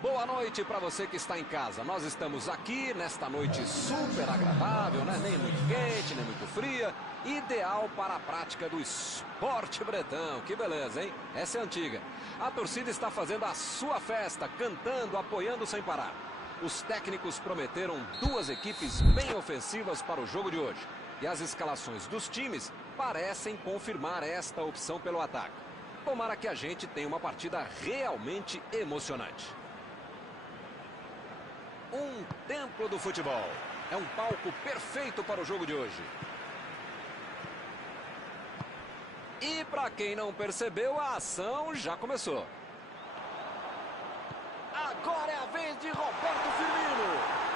Boa noite para você que está em casa. Nós estamos aqui nesta noite super agradável, né? Nem muito quente, nem muito fria. Ideal para a prática do esporte bretão. Que beleza, hein? Essa é antiga. A torcida está fazendo a sua festa, cantando, apoiando sem parar. Os técnicos prometeram duas equipes bem ofensivas para o jogo de hoje. E as escalações dos times parecem confirmar esta opção pelo ataque. Tomara que a gente tenha uma partida realmente emocionante. Um templo do futebol. É um palco perfeito para o jogo de hoje. E para quem não percebeu, a ação já começou. Agora é a vez de Roberto Firmino.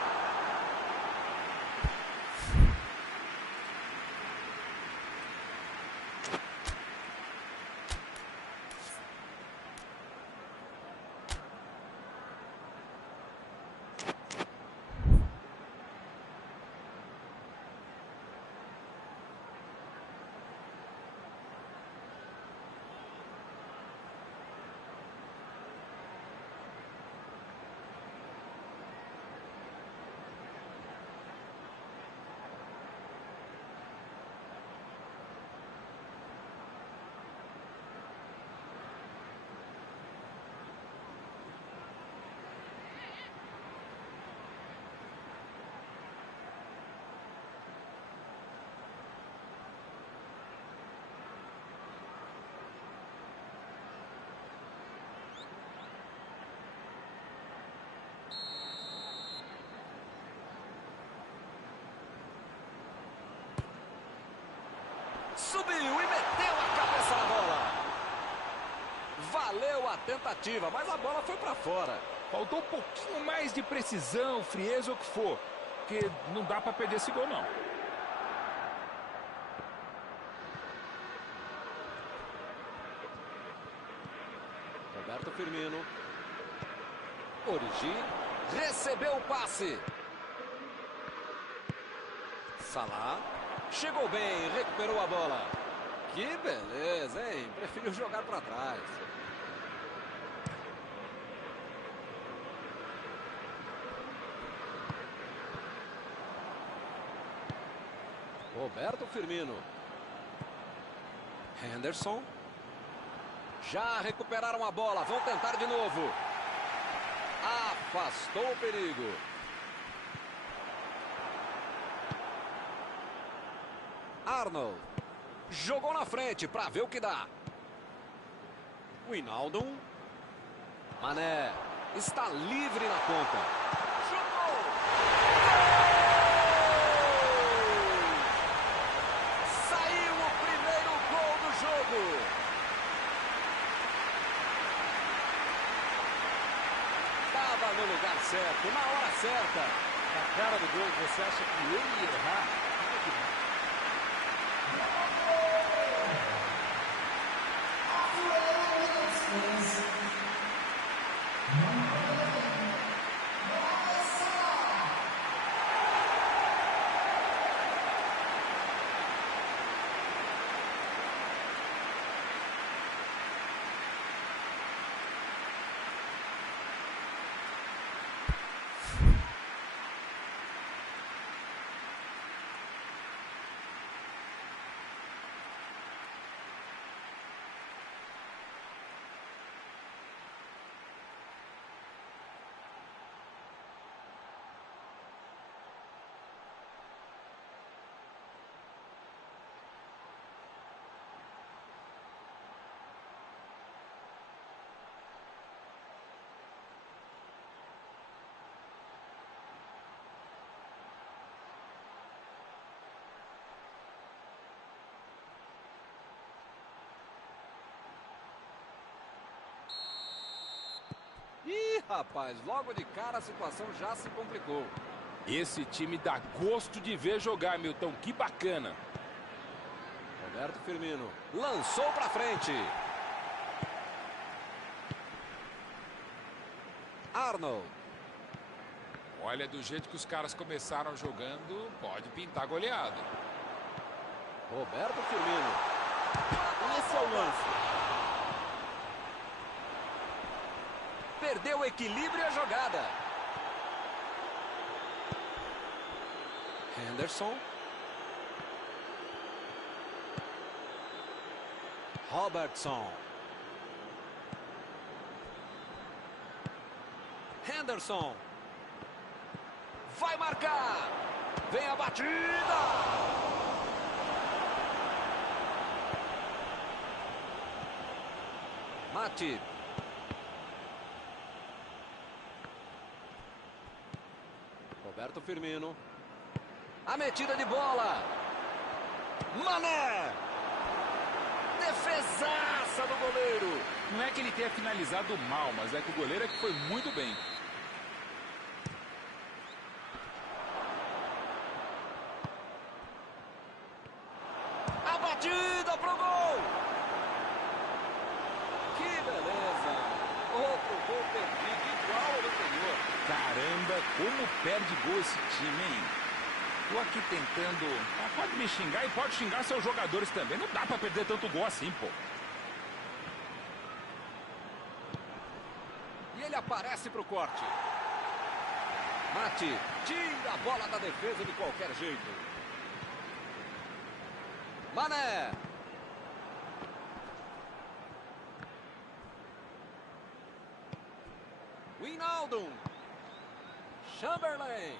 Subiu e meteu a cabeça na bola. Valeu a tentativa, mas a bola foi para fora. Faltou um pouquinho mais de precisão, frieza ou o que for. Porque não dá para perder esse gol, não. Roberto Firmino. Origi. Recebeu o passe. Salah. Chegou bem, recuperou a bola. Que beleza, hein? Preferiu jogar para trás. Roberto Firmino. Henderson. Já recuperaram a bola, vão tentar de novo. Afastou o perigo. Arnold. Jogou na frente para ver o que dá. Wijnaldum. Mané. Está livre na ponta. Chutou! Gol! Saiu o primeiro gol do jogo. Estava no lugar certo, na hora certa. Na cara do gol, você acha que ele ia errar? Ih, rapaz, logo de cara a situação já se complicou. Esse time dá gosto de ver jogar, Milton. Que bacana. Roberto Firmino lançou para frente. Arnold. Olha, do jeito que os caras começaram jogando, pode pintar goleada. Roberto Firmino. Esse é o lance. Perdeu o equilíbrio e a jogada. Henderson. Robertson. Henderson. Vai marcar. Vem a batida. Matip. Roberto Firmino. A metida de bola. Mané. Defesaça do goleiro. Não é que ele tenha finalizado mal, mas é que o goleiro é que foi muito bem. A batida pro gol. Que beleza. Outro gol perdido igual ao anterior. Caramba, como perde gol esse time, hein? Tô aqui tentando... pode me xingar e pode xingar seus jogadores também. Não dá pra perder tanto gol assim, pô. E ele aparece pro corte. Mate, tira a bola da defesa de qualquer jeito. Mané. Wijnaldum. Chamberlain.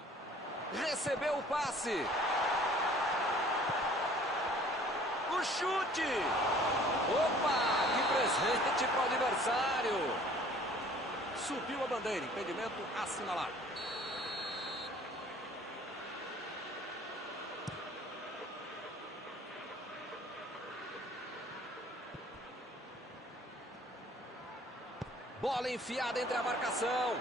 Recebeu o passe. O chute. Opa, que presente para o adversário. Subiu a bandeira, impedimento assinalado. Bola enfiada entre a marcação.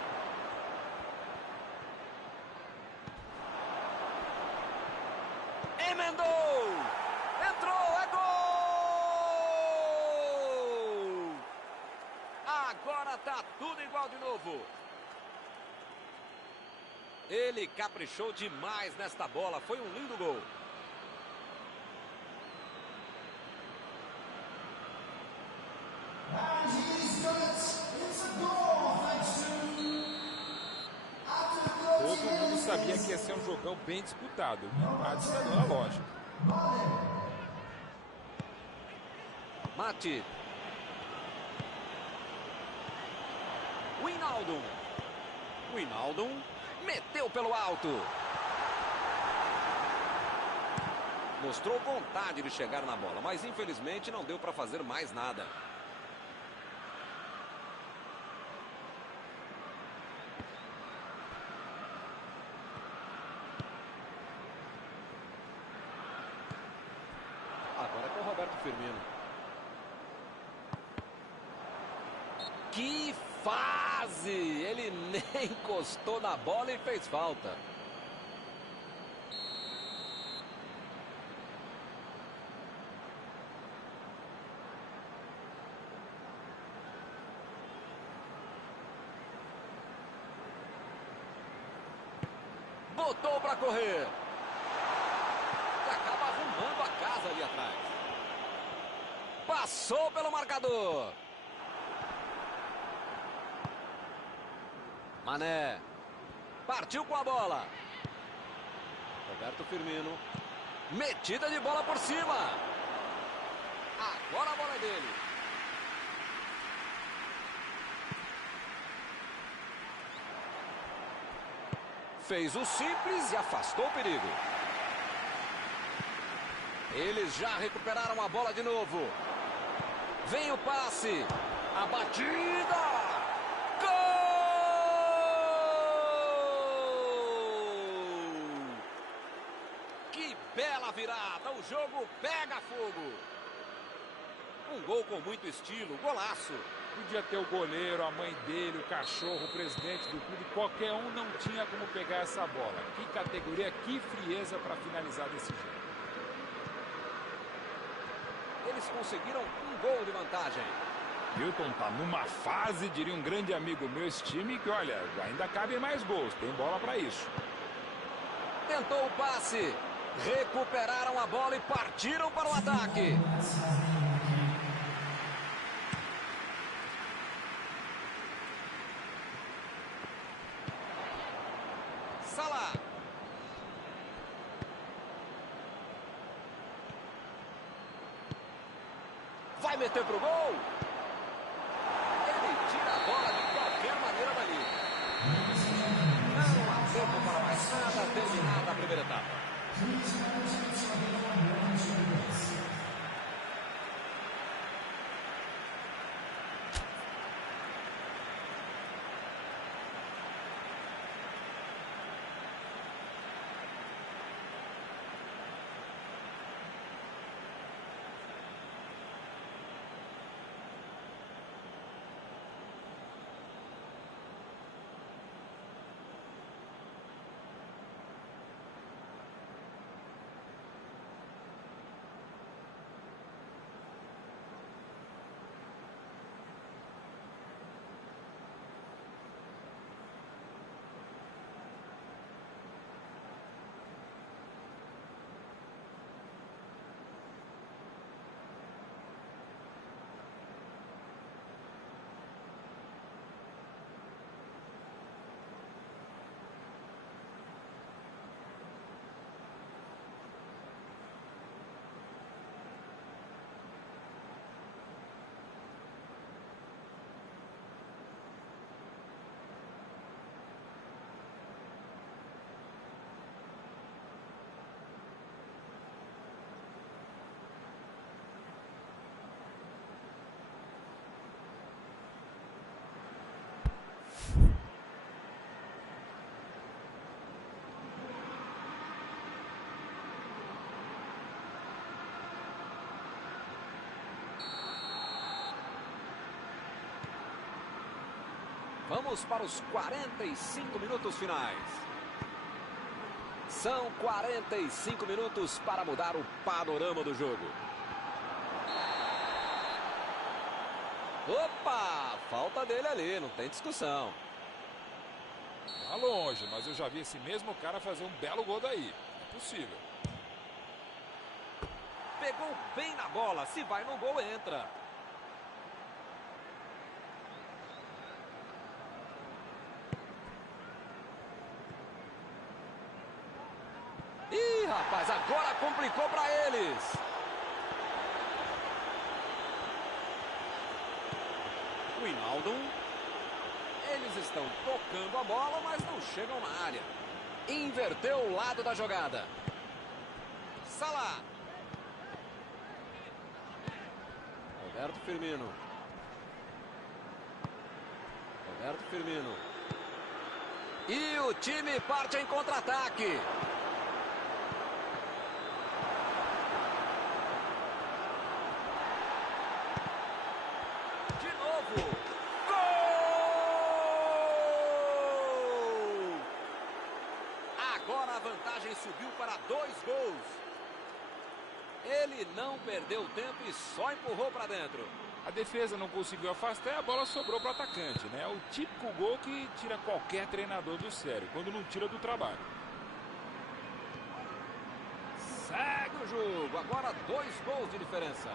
Emendou! Entrou, é gol! Agora tá tudo igual de novo. Ele caprichou demais nesta bola, foi um lindo gol. Todo mundo sabia que ia ser um jogão bem disputado. A ditadura, lógico. Mate. Wijnaldum. Wijnaldum meteu pelo alto. Mostrou vontade de chegar na bola, mas infelizmente não deu para fazer mais nada. Agora com o Roberto Firmino. Que fase! Ele nem encostou na bola e fez falta. Botou para correr. E acaba arrumando a casa ali atrás. Passou pelo marcador. Mané. Partiu com a bola. Roberto Firmino. Metida de bola por cima. Agora a bola é dele. Fez o simples e afastou o perigo. Eles já recuperaram a bola de novo. Vem o passe. A batida. Gol! Que bela virada. O jogo pega fogo. Um gol com muito estilo. Golaço. Podia ter o goleiro, a mãe dele, o cachorro, o presidente do clube. Qualquer um não tinha como pegar essa bola. Que categoria, que frieza para finalizar desse jeito. Eles conseguiram um gol de vantagem. Milton tá numa fase, diria um grande amigo meu, esse time, que olha, ainda cabem mais gols. Tem bola para isso. Tentou o passe. Recuperaram a bola e partiram para o ataque. Salah. Vai meter pro gol. Ele tira a bola de qualquer maneira dali. Não há tempo para mais nada. Terminada a primeira etapa. Vamos para os 45 minutos finais. São 45 minutos para mudar o panorama do jogo. Opa! Falta dele ali, não tem discussão. Tá longe, mas eu já vi esse mesmo cara fazer um belo gol daí. É possível. Pegou bem na bola, se vai no gol, entra. Ih, rapaz, agora complicou para eles. Wijnaldum. Eles estão tocando a bola, mas não chegam na área. Inverteu o lado da jogada. Salah. Roberto Firmino. Roberto Firmino. E o time parte em contra-ataque. De novo. Gol! Agora a vantagem subiu para 2 gols. Ele não perdeu tempo e só empurrou para dentro. A defesa não conseguiu afastar e a bola sobrou para o atacante, né? O típico gol que tira qualquer treinador do sério, quando não tira do trabalho. Segue o jogo, agora 2 gols de diferença.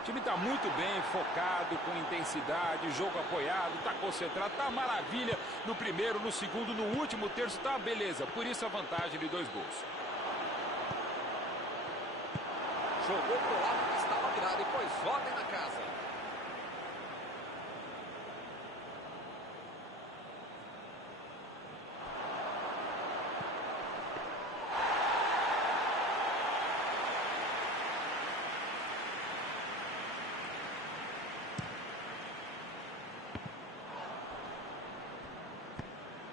O time está muito bem, focado, com intensidade, jogo apoiado, está concentrado, está maravilha no primeiro, no segundo, no último terço, tá beleza. Por isso a vantagem de 2 gols. Jogou pro lado que estava virado e pôs ordem na casa.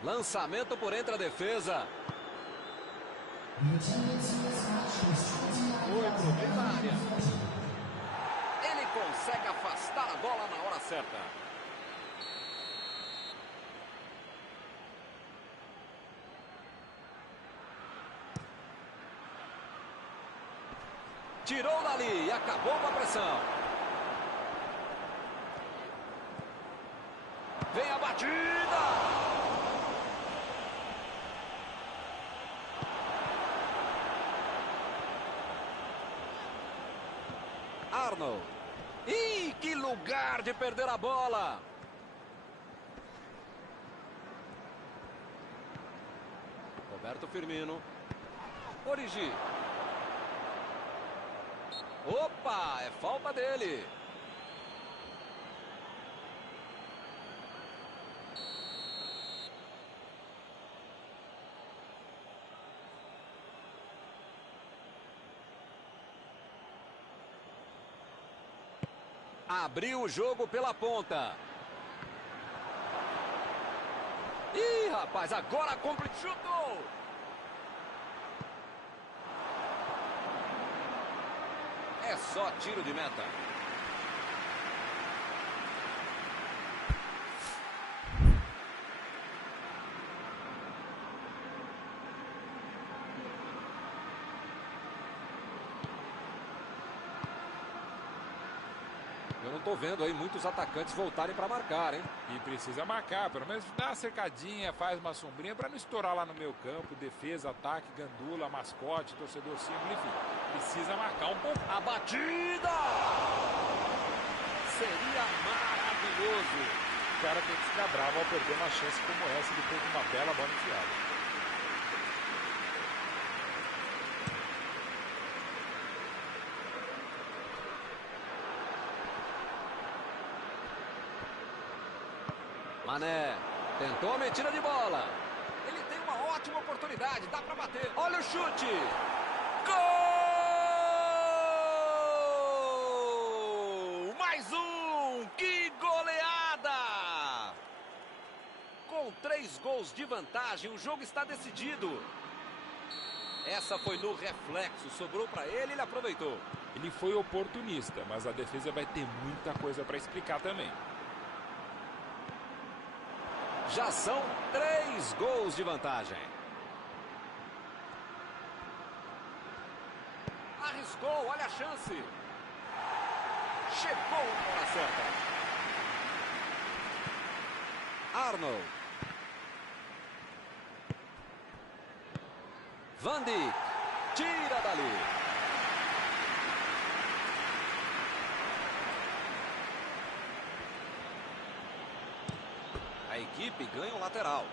Lançamento por entre a defesa. Foi pro meio da área. Ele consegue afastar a bola na hora certa. Tirou dali e acabou com a pressão. Vem a batida. Arnold. Ih, que lugar de perder a bola. Roberto Firmino. Origi. Opa, é falta dele. Abriu o jogo pela ponta. Ih, rapaz, agora chutou. É só tiro de meta. Eu não tô vendo aí muitos atacantes voltarem para marcar, hein? E precisa marcar, pelo menos dá uma cercadinha, faz uma sombrinha para não estourar lá no meio campo. Defesa, ataque, gandula, mascote, torcedor símbolo, enfim. Precisa marcar um pouco. A batida! Seria maravilhoso. O cara tem que ficar bravo ao perder uma chance como essa depois de uma bela bola enfiada. Mané tentou a metida de bola. Ele tem uma ótima oportunidade, dá para bater. Olha o chute. Gol! Mais um! Que goleada! Com 3 gols de vantagem, o jogo está decidido. Essa foi no reflexo, sobrou para ele, ele aproveitou. Ele foi oportunista, mas a defesa vai ter muita coisa para explicar também. Já são 3 gols de vantagem. Arriscou, olha a chance. Chegou na hora certa. Arnold. Van Dijk. Tira dali. A equipe ganha o lateral.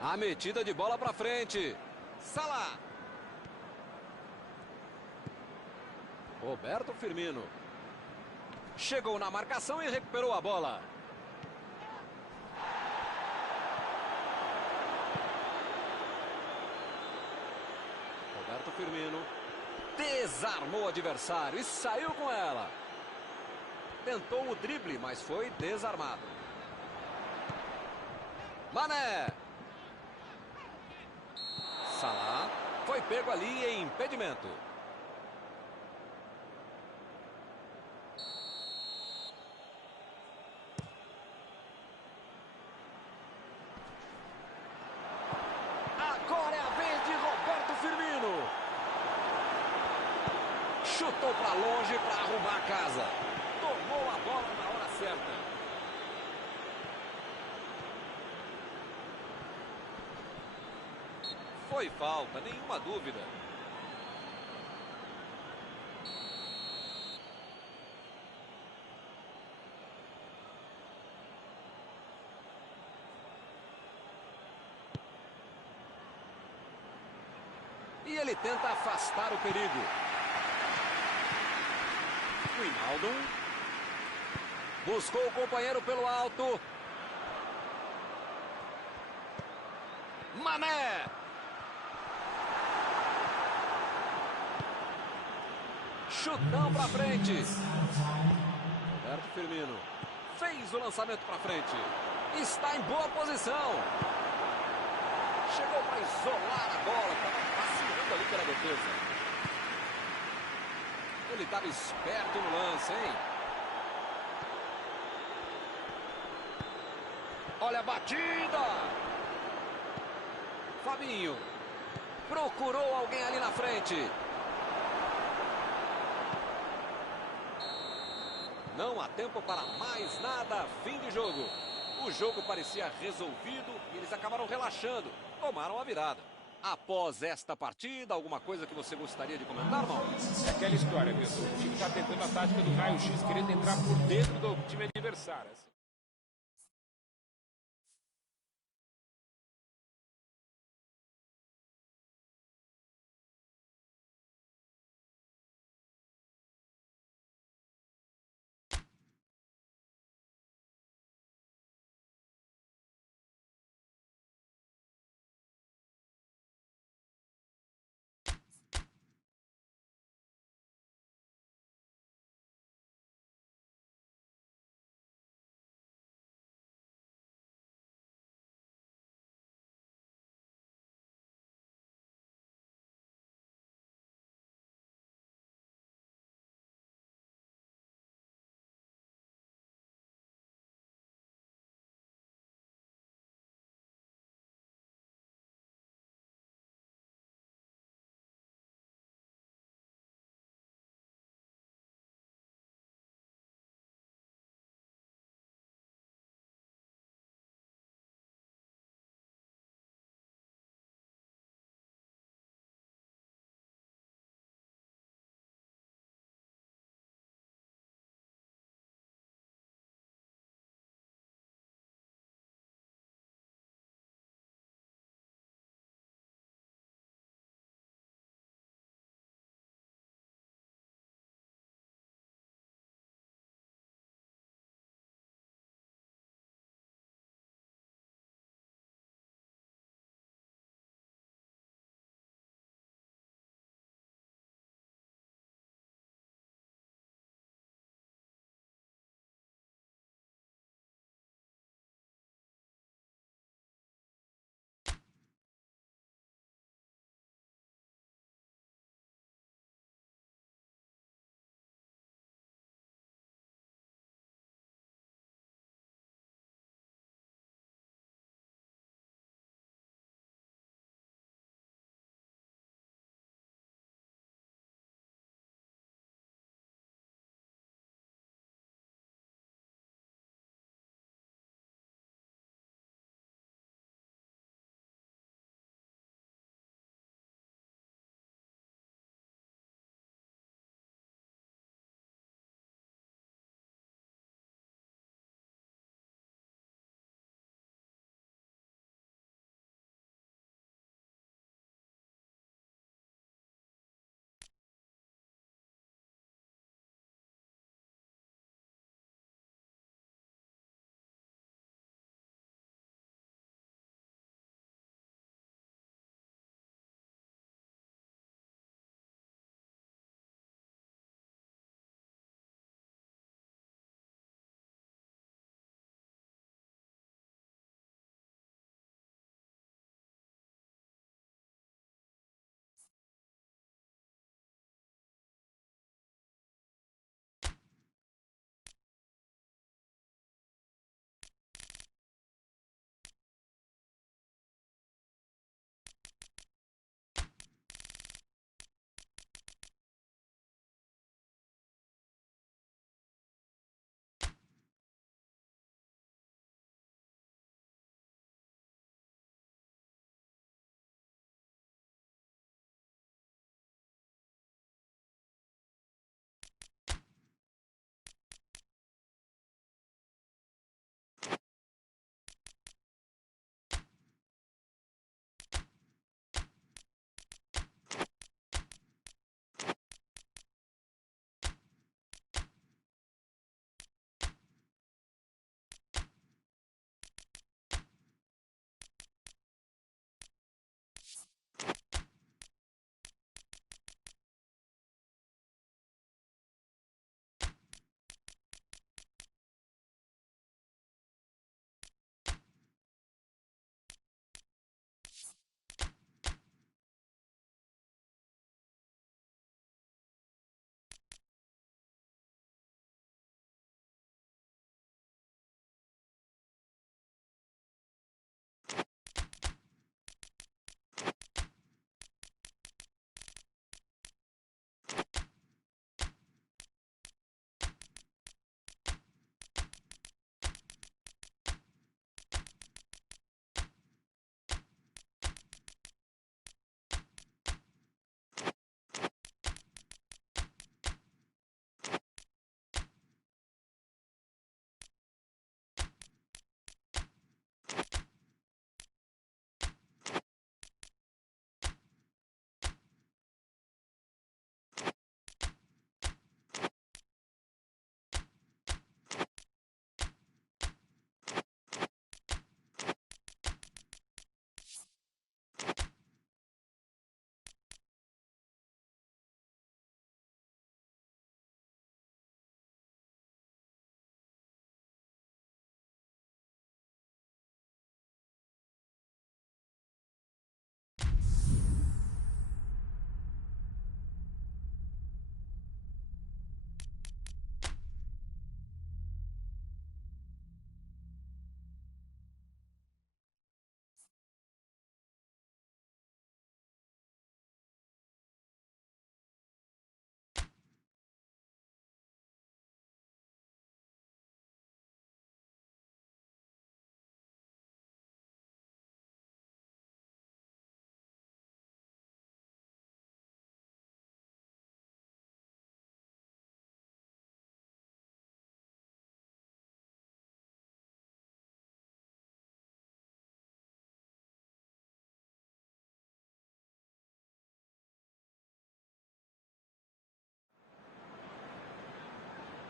A metida de bola para frente. Salah. Roberto Firmino. Chegou na marcação e recuperou a bola. Roberto Firmino desarmou o adversário e saiu com ela. Tentou o drible, mas foi desarmado. Mané. Salah foi pego ali em impedimento. Agora é a vez de Roberto Firmino. Chutou para longe para arrumar a casa. Tomou a bola na hora certa. Foi falta, nenhuma dúvida. E ele tenta afastar o perigo. Wijnaldum. Buscou o companheiro pelo alto. Mané. Chutão pra frente. Roberto Firmino fez o lançamento pra frente. Está em boa posição. Chegou para isolar a bola. Estava passeando ali pela defesa. Ele estava esperto no lance, hein? Olha a batida. Fabinho procurou alguém ali na frente. Não há tempo para mais nada. Fim de jogo. O jogo parecia resolvido e eles acabaram relaxando. Tomaram a virada. após esta partida? Alguma coisa que você gostaria de comentar, Mauro? É aquela história, viu? O time está tentando a tática do raio-x, querendo entrar por dentro do time adversário.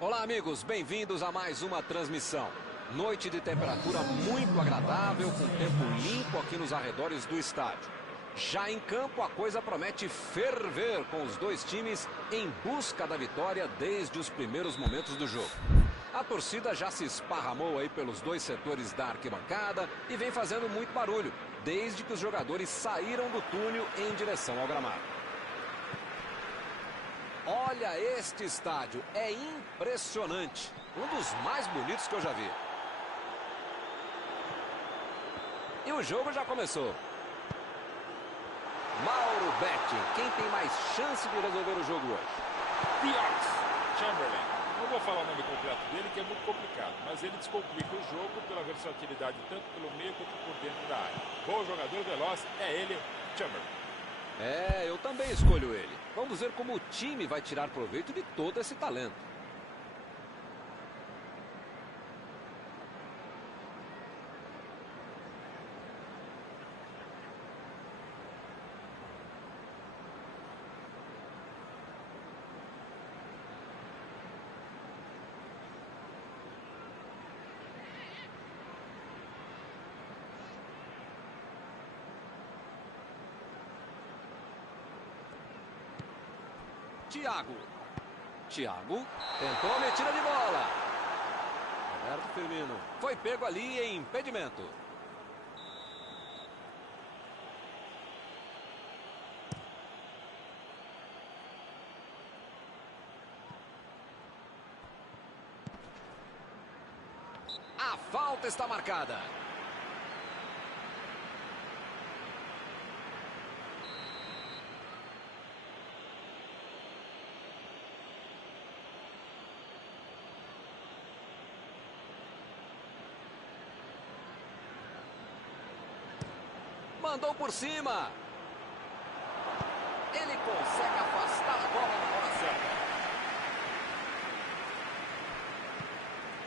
Olá, amigos, bem-vindos a mais uma transmissão. Noite de temperatura muito agradável, com tempo limpo aqui nos arredores do estádio. Já em campo, a coisa promete ferver, com os dois times em busca da vitória desde os primeiros momentos do jogo. A torcida já se esparramou aí pelos dois setores da arquibancada e vem fazendo muito barulho, desde que os jogadores saíram do túnel em direção ao gramado. Olha este estádio, é impressionante. Um dos mais bonitos que eu já vi. E o jogo já começou. Mauro Betti, quem tem mais chance de resolver o jogo hoje? Piotr Chamberlain. Não vou falar o nome completo dele, que é muito complicado, mas ele descomplica o jogo pela versatilidade tanto pelo meio quanto por dentro da área. Bom jogador, veloz, é ele, Chamberlain. É, eu também escolho ele. Vamos ver como o time vai tirar proveito de todo esse talento. Thiago tentou a metida de bola. Roberto Firmino foi pego ali em impedimento. A falta está marcada. Mandou por cima. Ele consegue afastar a bola na hora certa.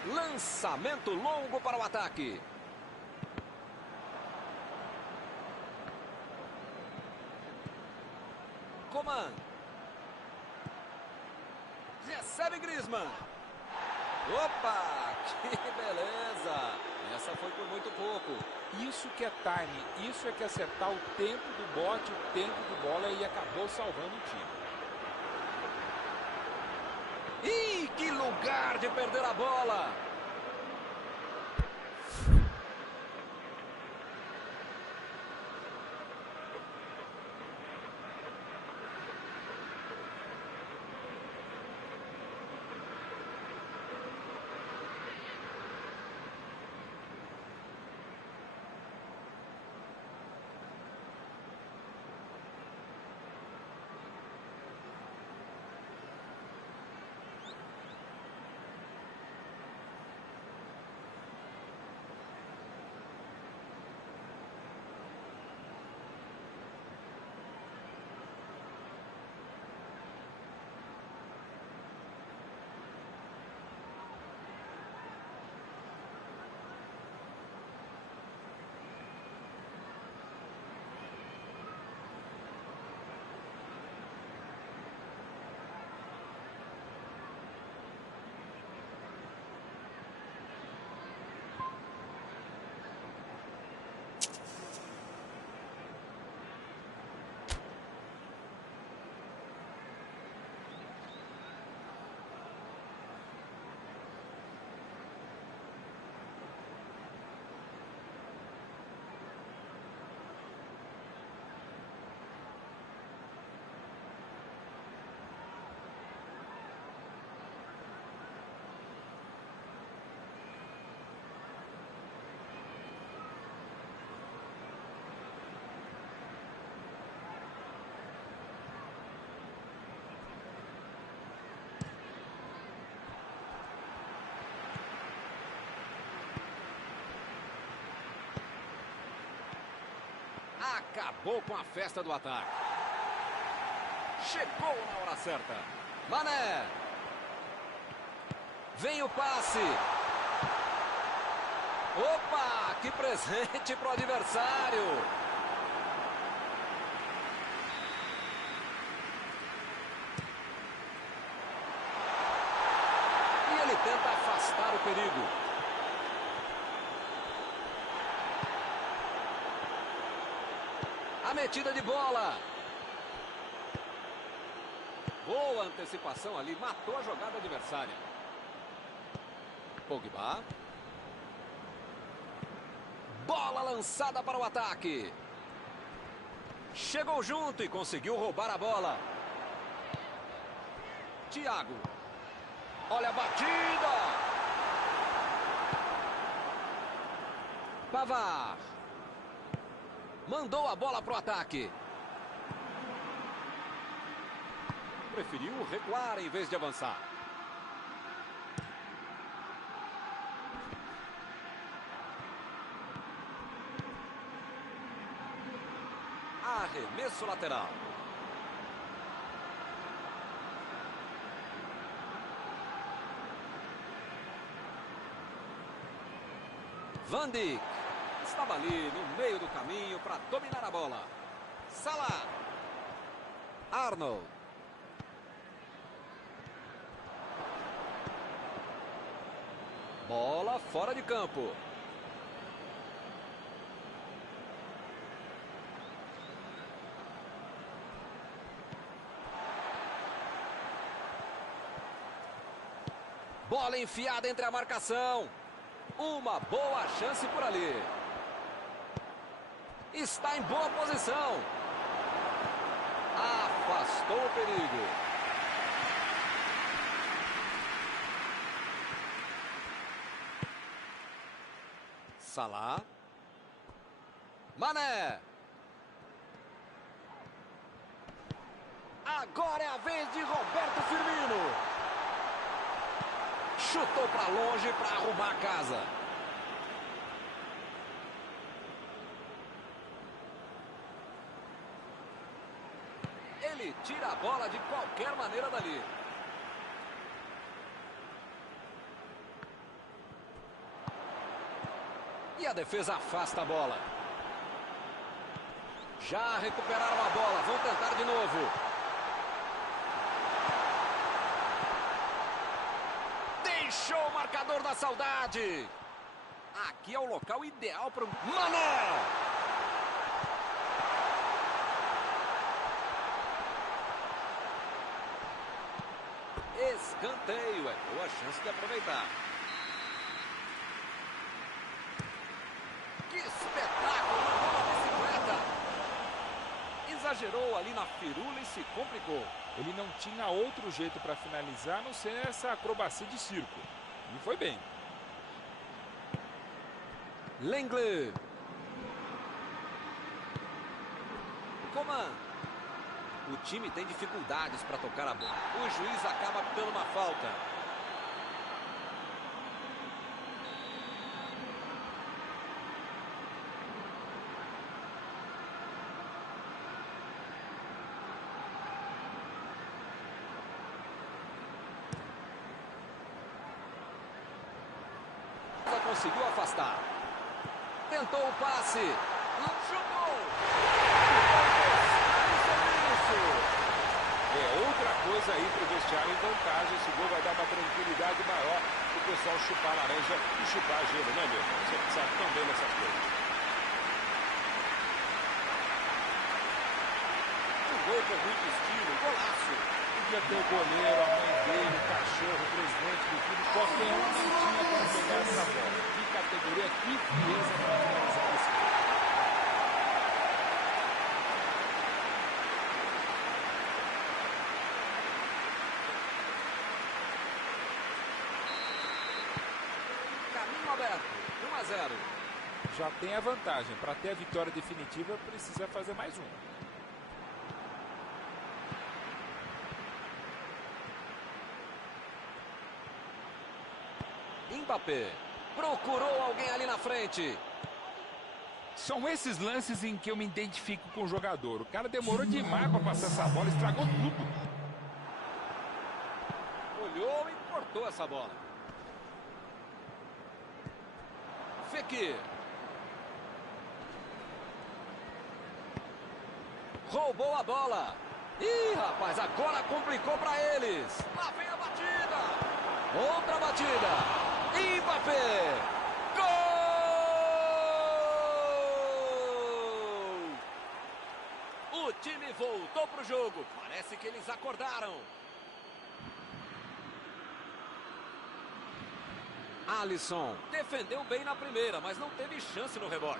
Lançamento longo para o ataque. Coman. Recebe Griezmann. Opa, que beleza. Essa foi por muito pouco. Isso que é time, isso é que é acertar o tempo do bote, o tempo de bola e acabou salvando o time. Ih, que lugar de perder a bola! Acabou com a festa do ataque. Chegou na hora certa. Mané. Vem o passe. Opa, que presente para o adversário. tenta afastar o perigo. A metida de bola. Boa antecipação ali, matou a jogada adversária. Pogba. Bola lançada para o ataque. Chegou junto e conseguiu roubar a bola. Thiago. Olha a batida. Pavard. Mandou a bola para o ataque. Preferiu recuar em vez de avançar. Arremesso lateral. Van Dijk estava ali no meio do caminho para dominar a bola. Salah. Arnold. Bola fora de campo. Bola enfiada entre a marcação. Uma boa chance por ali. Está em boa posição. Afastou o perigo. Salah. Mané. Agora é a vez de Roberto Firmino. Chutou para longe para arrumar a casa. Ele tira a bola de qualquer maneira dali. E a defesa afasta a bola. Já recuperaram a bola. Vão tentar de novo. Deixou o marcador da saudade. Aqui é o local ideal para o Mané. Escanteio. É boa chance de aproveitar. Que espetáculo! Uma bicicleta. Exagerou ali na firula e se complicou. Ele não tinha outro jeito para finalizar, a não ser essa acrobacia de circo. E foi bem. Lenglet. Coman. O time tem dificuldades para tocar a bola. O juiz acaba dando uma falta. Conseguiu afastar. Tentou o passe. Chutou. É outra coisa aí para o vestiário em vantagem. Esse gol vai dar uma tranquilidade maior para o pessoal chupar laranja e chupar gelo, né, meu? Você sabe tão bem dessas coisas. Um gol com muito estilo, golaço. Podia ter o goleiro, a mãe dele, o cachorro, o presidente do clube, qualquer um não tinha como pegar essa bola. Que categoria, que frieza para finalizar esse gol. Caminho aberto, 1-0. Já tem a vantagem. Para ter a vitória definitiva, precisa fazer mais um. Mbappé procurou alguém ali na frente. São esses lances em que eu me identifico com o jogador. O cara demorou demais para passar essa bola, estragou tudo. Olhou e cortou essa bola. Fekir. Roubou a bola. Ih, rapaz, agora complicou para eles. Lá vem a batida. Outra batida. Mbappé. Gol! O time voltou pro jogo. Parece que eles acordaram. Alisson defendeu bem na primeira, mas não teve chance no rebote.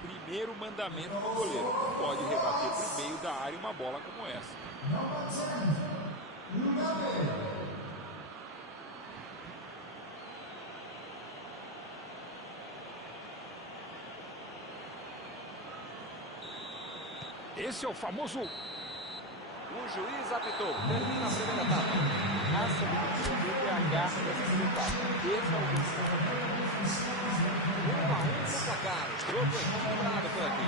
Primeiro mandamento do goleiro. Não pode rebater pro meio da área uma bola como essa. Esse é o famoso... O juiz apitou. Termina a primeira etapa. A sabedoria dele é a garra dessa segunda etapa. Esse é o jogo. 1 a 1 no placar. Jogo equilibrado por aqui.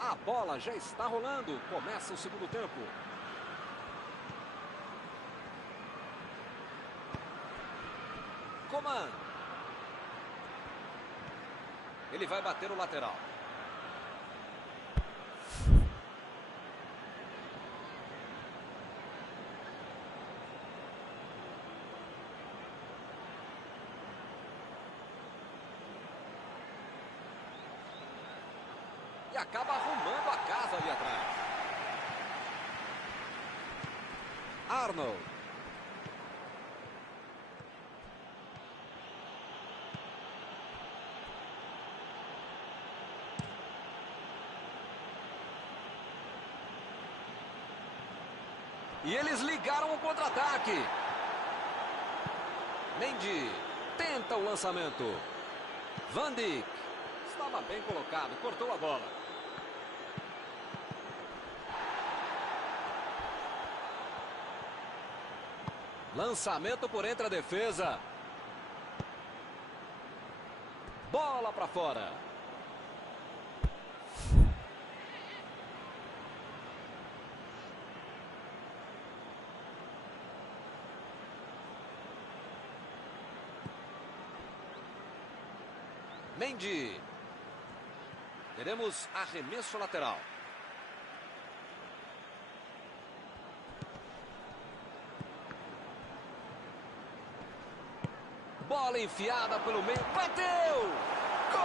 A bola já está rolando. Começa o segundo tempo. Coman. Ele vai bater o lateral. E acaba arrumando a casa ali atrás. Arnold. E eles ligaram o contra-ataque. Mendy tenta o lançamento. Van Dijk estava bem colocado, cortou a bola. Lançamento por entre a defesa. Bola para fora. Mendy. Teremos arremesso lateral. Bola enfiada pelo meio. Bateu! Gol!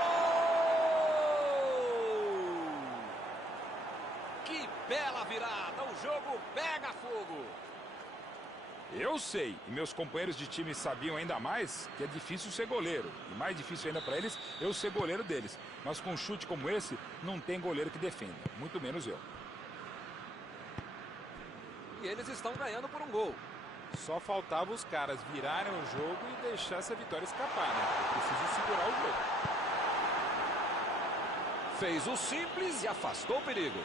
Que bela virada. O jogo pega fogo. Eu sei, e meus companheiros de time sabiam ainda mais, que é difícil ser goleiro. E mais difícil ainda para eles, eu ser goleiro deles. Mas com um chute como esse, não tem goleiro que defenda. Muito menos eu. E eles estão ganhando por um gol. Só faltava os caras virarem o jogo e deixar essa vitória escapar, né? Eu preciso segurar o jogo. Fez o simples e afastou o perigo.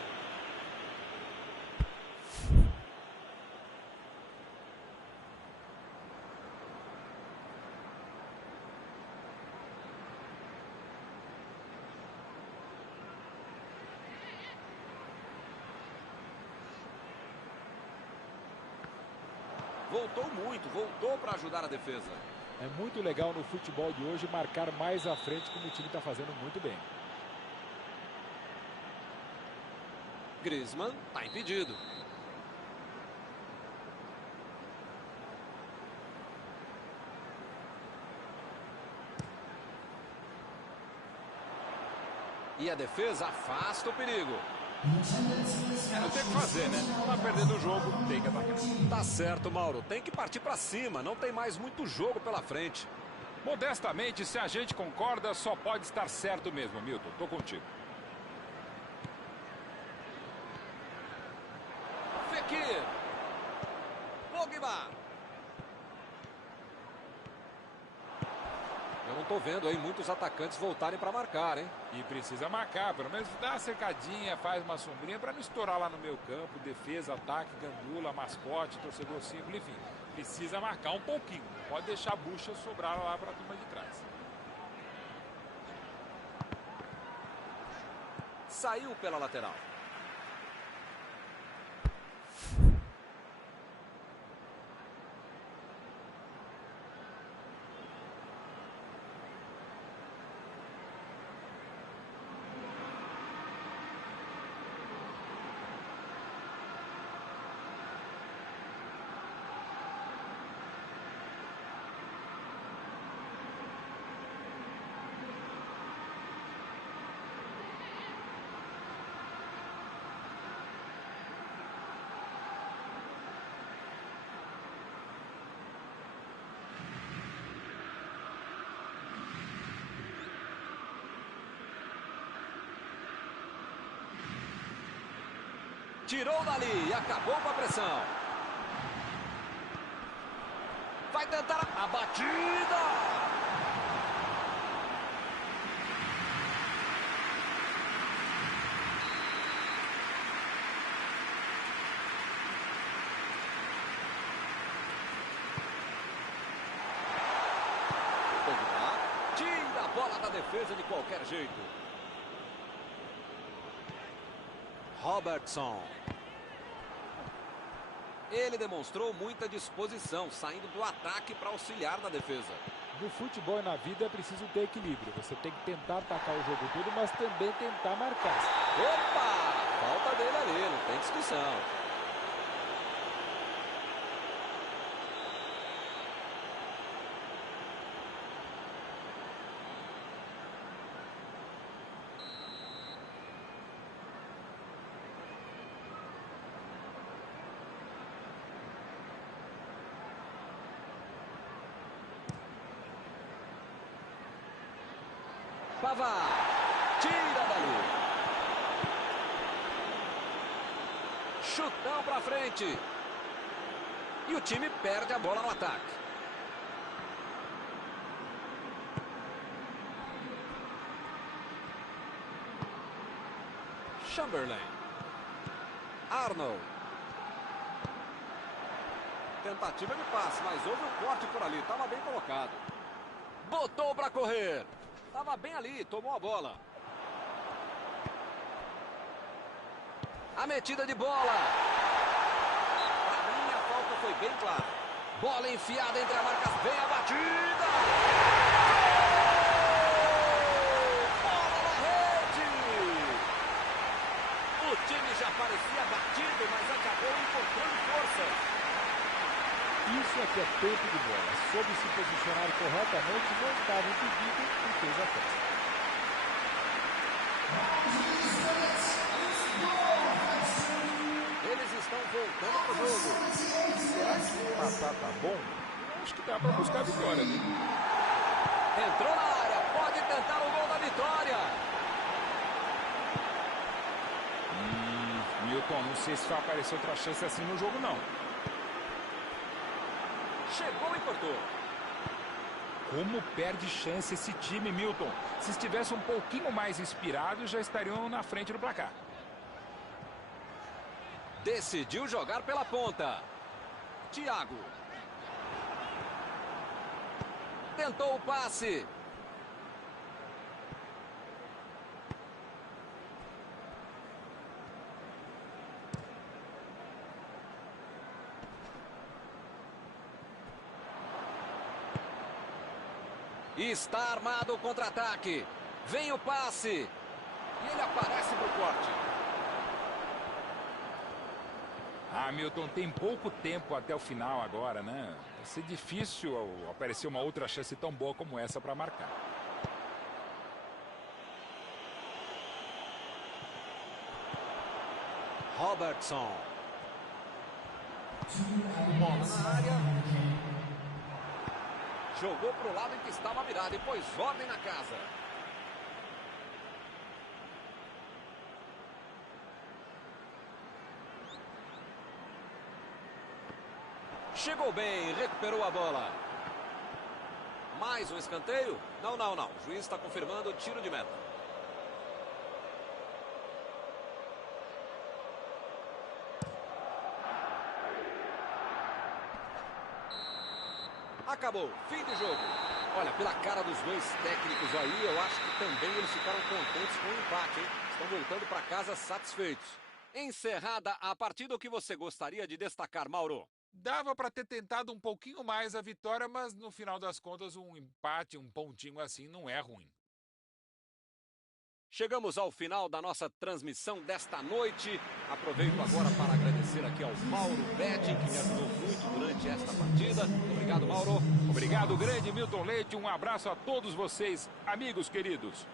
Voltou muito, voltou para ajudar a defesa. É muito legal no futebol de hoje marcar mais à frente, como o time está fazendo muito bem. Griezmann está impedido. E a defesa afasta o perigo. Não tem o que fazer, né? Tá perdendo o jogo, tem que atacar. Tá certo, Mauro. Tem que partir para cima. Não tem mais muito jogo pela frente. Modestamente, se a gente concorda, só pode estar certo mesmo, Milton. Tô contigo. Fekir. Pogba. Eu não tô vendo aí muitos atacantes voltarem para marcar, hein? E precisa marcar, pelo menos dá uma cercadinha, faz uma sombrinha para não estourar lá no meio campo. Defesa, ataque, gandula, mascote, torcedor símbolo, enfim. Precisa marcar um pouquinho. Não pode deixar a bucha sobrar lá para a turma de trás. Saiu pela lateral. Tirou dali e acabou com a pressão. Vai tentar a batida. Tira a bola da defesa de qualquer jeito. Robertson. Ele demonstrou muita disposição, saindo do ataque para auxiliar na defesa. No futebol e na vida é preciso ter equilíbrio. Você tem que tentar atacar o jogo todo, mas também tentar marcar. Opa! Falta dele ali, não tem discussão. Pavard, tira dali. Chutão pra frente. E o time perde a bola no ataque. Chamberlain. Arnold. Tentativa de passe, mas houve um corte por ali. Estava bem colocado. Botou pra correr. Estava bem ali, tomou a bola. A metida de bola. Para mim, a falta foi bem clara. Bola enfiada entre a marca. Vem a batida. Bola na rede. O time já parecia batido, mas acabou encontrando força. Isso aqui é tempo de bola. Soube se posicionar corretamente, não estava impedido e fez a festa. Eles estão voltando pro jogo. Será que o matar tá bom? Eu acho que dá para buscar a vitória, viu? Entrou na área, pode tentar o gol da vitória. Milton, não sei se vai aparecer outra chance assim no jogo, não. Chegou e cortou. Como perde chance esse time, Milton? Se estivesse um pouquinho mais inspirado, já estariam na frente do placar. Decidiu jogar pela ponta. Thiago. Tentou o passe. Está armado o contra-ataque. Vem o passe. E ele aparece para o corte. Ah, Milton, tem pouco tempo até o final agora, né? Vai ser difícil aparecer uma outra chance tão boa como essa para marcar. Robertson. Bola na área. Jogou para o lado em que estava a mirada e pôs ordem na casa. Chegou bem, recuperou a bola. Mais um escanteio? Não. O juiz está confirmando o tiro de meta. Acabou, fim de jogo. Olha, pela cara dos dois técnicos aí, eu acho que também eles ficaram contentes com o empate, hein? Estão voltando para casa satisfeitos. Encerrada a partida, o que você gostaria de destacar, Mauro? Dava para ter tentado um pouquinho mais a vitória, mas no final das contas um empate, um pontinho assim não é ruim. Chegamos ao final da nossa transmissão desta noite. Aproveito agora para agradecer aqui ao Mauro Betting, que me ajudou muito durante esta partida. Obrigado, Mauro. Obrigado, grande Milton Leite. Um abraço a todos vocês, amigos queridos.